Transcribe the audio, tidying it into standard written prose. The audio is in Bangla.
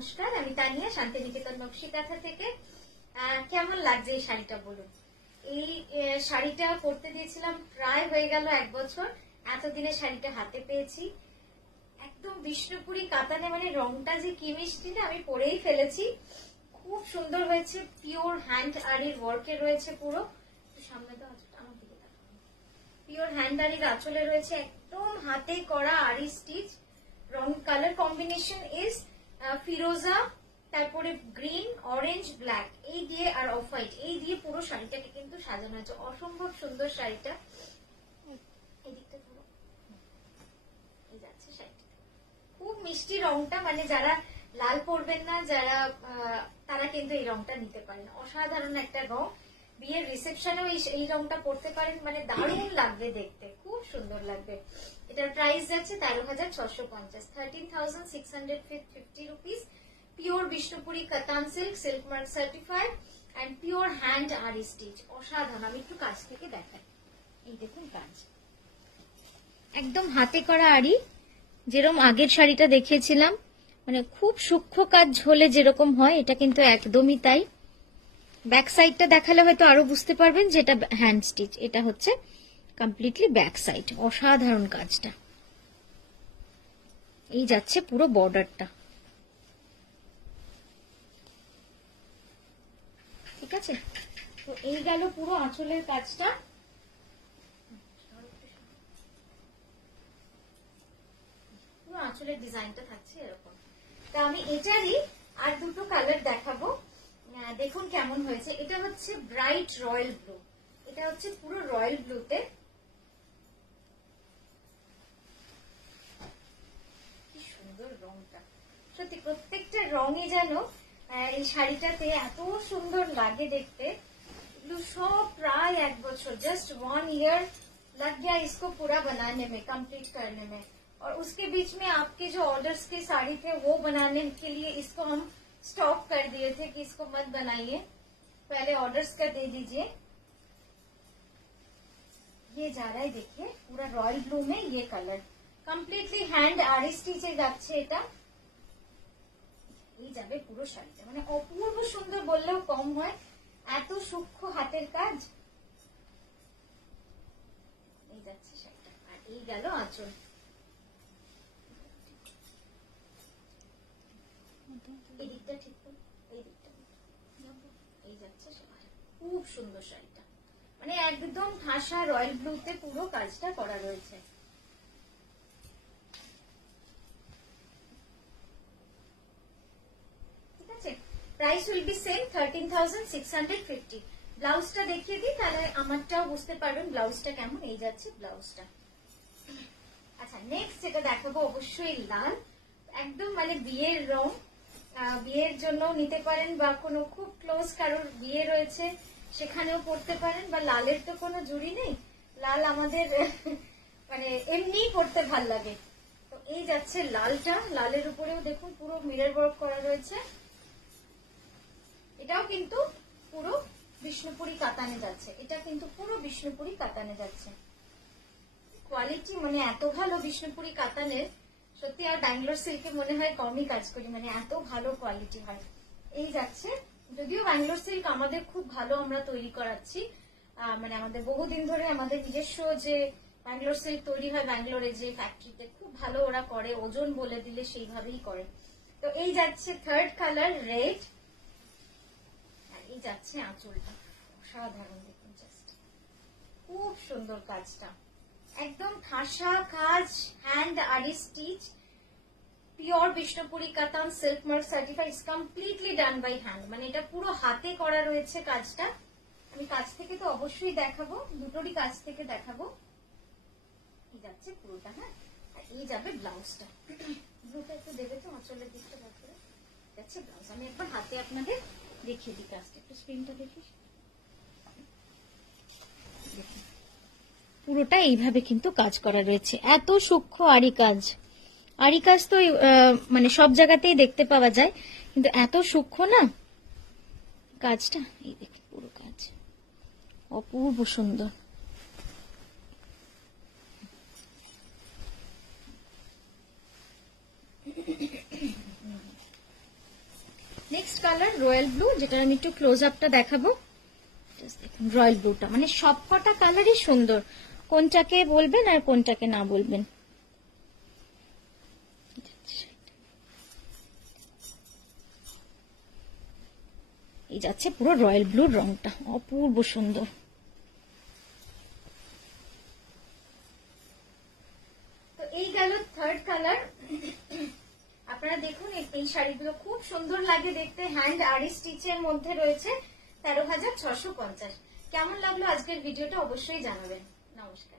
নমস্কার, আমি তানিয়া শান্তিনিকেতন নকশি কাঁথা থেকে। কেমন লাগছে এই শাড়িটা বলুন। এই শাড়িটা পরতে দিয়েছিলাম, প্রায় হয়ে গেল 1 বছর। এতদিনে শাড়িটা হাতে পেয়েছি। একদম বিষ্ণুপুরি কাতানে, মানে রংটা যে কি মিষ্টি না, আমি পরেই ফেলেছি। খুব সুন্দর হয়েছে, পিওর হ্যান্ড আরির ওয়ার্কে রয়েছে পুরো। সামনে তো আমার দিকে পিওর হ্যান্ড আরির আঁচলে রয়েছে, একদম হাতে করা আরি স্টিচ। রং কালার কম্বিনেশন ইজ ফিরোজা, তারপরে গ্রিন, অরেঞ্জ, ব্ল্যাক, এই দিয়ে আর অফ হোয়াইট, এই দিয়ে পুরো শাড়িটাকে কিন্তু সাজানো হয়েছে। অসম্ভব সুন্দর শাড়িটা। এই দিকটা পুরো এই যাচ্ছে শাড়িটা, খুব মিষ্টি রংটা। মানে যারা লাল পরবেন না, যারা তারা কিন্তু এই রংটা নিতে পারেন। অসাধারণ একটা রং। বিয়ের রিসেপশনেও এই রংটা পরতে পারেন, মানে দারুণ লাগবে দেখতে, খুব সুন্দর লাগবে। এটার প্রাইস যাচ্ছে 13,650, 13,650 রুপিস। পিওর বিষ্ণুপুরি কাতান silk, silk mark certified and pure hand আরি স্টিচ। অসাধারণ। আমি একটু কাছ থেকে দেখাই। এই দেখুন কাজ, একদম হাতে করা আরি। যেরকম আগের শাড়িটা দেখিয়েছিলাম, মানে খুব সূক্ষ্ম কাজ হলে যেরকম হয়, এটা কিন্তু একদমই তাই। ব্যাক সাইডটা দেখালে হয়তো আরো বুঝতে পারবেন যে এটা হ্যান্ড স্টিচ। এটা হচ্ছে কমপ্লিটলি ব্যাক সাইড। অসাধারণ কাজটা। এই যাচ্ছে পুরো বর্ডারটা, ঠিক আছে। তো এই গেল পুরো আঁচলের কাজটা। পুরো আঁচলের ডিজাইনটা থাকছে এরকম। তা আমি এটারই আর দুটো কালার দেখাবো, দেখুন কেমন হয়েছে। এটা হচ্ছে ব্রাইট রয়্যাল ব্লু, এটা হচ্ছে পুরো রয়্যাল ব্লুতে। কি সুন্দর রংটা, সত্যি প্রত্যেকটা রঙই যেন এই শাড়িটাতে এত সুন্দর লাগে দেখতে। এগুলো সব প্রায় 1 বছর, जस्ट 1 ईयर लग गया इसको पूरा बनाने में, कंप्लीट करने में। और उसके बीच में आपके जो ऑर्डर्स के साड़ी थे वो बनाने के लिए इसको हम स्टॉप कर दिए थे कि इसको मत बनाइए, पहले ऑर्डर्स का दे दीजिए। ये जा रहा है, देखिए पूरा रॉयल ब्लू में ये कलर, कम्प्लीटली हैंड आरी स्टिचे যাচ্ছে এটা। এই যাবে পুরো শাড়িটা, মানে অপূর্ব সুন্দর বললেও কম হয়, এত সূক্ষ্ম হাতের কাজ। এই যাচ্ছে শাড়িটা, আর এই গেল আঁচল। এই দিকটা ঠিক করো, এই দিকটা। এই যাচ্ছে শাড়িটা, খুব সুন্দর শাড়িটা, মানে একদম ঠাসা রয়্যাল ব্লুতে পুরো কাজটা করা রয়েছে। Price will be same, 13,650। ব্লাউজটা দেখিয়ে দিই, তাহলে আমারটাও বুঝতে পারবেন ব্লাউজটা কেমন। এই যাচ্ছে ব্লাউজটা। আচ্ছা, নেক্সট যেটা দেখাবো অবশ্যই লাল, একদম মানে বিয়ের রং। বিয়ের জন্য নিতে পারেন, বা কোনো খুব ক্লোজ কারোর বিয়ে রয়েছে সেখানেও পরতে পারেন, বা লালের তো কোনো জুড়ি নেই। লাল আমাদের মানে এমনি পরতে ভাল লাগে। তো এই যাচ্ছে লালটা, লালের উপরেও দেখুন পুরো মিরর ওয়ার্ক করা রয়েছে। এটাও কিন্তু পুরো বিষ্ণুপুরি কাতানে যাচ্ছে, এটা কিন্তু পুরো বিষ্ণুপুরি কাতানে যাচ্ছে। কোয়ালিটি মানে এত ভালো বিষ্ণুপুরি কাতানের, সত্যি আর ব্যাঙ্গালোর সিল্কে মনে হয় কমই কাজ করি, মানে এত ভালো কোয়ালিটি হয়। এই যাচ্ছে, যদিও ব্যাঙ্গালোর সিল্ক আমাদের খুব ভালো, আমরা তৈরি করাচ্ছি, মানে আমাদের বহুদিন ধরে আমাদের নিজস্ব যে ব্যাঙ্গালোর সিল্ক তৈরি হয় ব্যাঙ্গালোরে যে ফ্যাক্টরিতে, খুব ভালো ওরা করে, ওজন বলে দিলে সেইভাবেই করে। তো এই যাচ্ছে থার্ড কালার রেড, এই যাচ্ছে আঁচলটা। অসাধারণ, দেখুন জাস্ট খুব সুন্দর কাজটা, একদম ঠাসা কাজ, হ্যান্ড আরি স্টিচ, পিওর বিষ্ণুপুরি কাতান, silk mark certified, completely done by hand, মানে এটা পুরো হাতে করা রয়েছে কাজটা। আমি কাছ থেকে তো অবশ্যই দেখাবো, দুটোরই কাছ থেকে দেখাবো। এই যাচ্ছে পুরোটা, হ্যাঁ। আর এই যাবে ব্লাউজটা, ব্লুটা একটু দেবে তো আঁচলের দিকটা দেখে যাচ্ছে ব্লাউজ। আমি একবার হাতে আপনাদের দেখিয়ে দিই কাজটা, একটু স্ক্রিনটা দেখিস। পুরোটা এইভাবে কিন্তু কাজ করা রয়েছে, এত সূক্ষ্ম আরি কাজ। আরি কাজ তো মানে সব জায়গাতেই দেখতে পাওয়া যায়, কিন্তু এত সূক্ষ্ম না কাজটা। এই দেখুন পুরো কাজ অপূর্ব সুন্দর। কালার রয়্যাল ব্লু, যেটা আমি একটু ক্লোজ আপটা দেখাবো। দেখুন রয়্যাল ব্লুটা, মানে সবকটা কালারই সুন্দর, কোনটাকে বলবেন আর কোনটাকে না বলবেন। এই যাচ্ছে পুরো রয়্যাল ব্লুর রংটা, অপূর্ব সুন্দর। তো এই গেল থার্ড কালার। আপনারা দেখুন এই শাড়িগুলো খুব সুন্দর লাগে দেখতে, হ্যান্ড আরি স্টিচের মধ্যে রয়েছে, 13,650। কেমন লাগলো আজকের ভিডিওটা অবশ্যই জানাবেন। নমস্কার।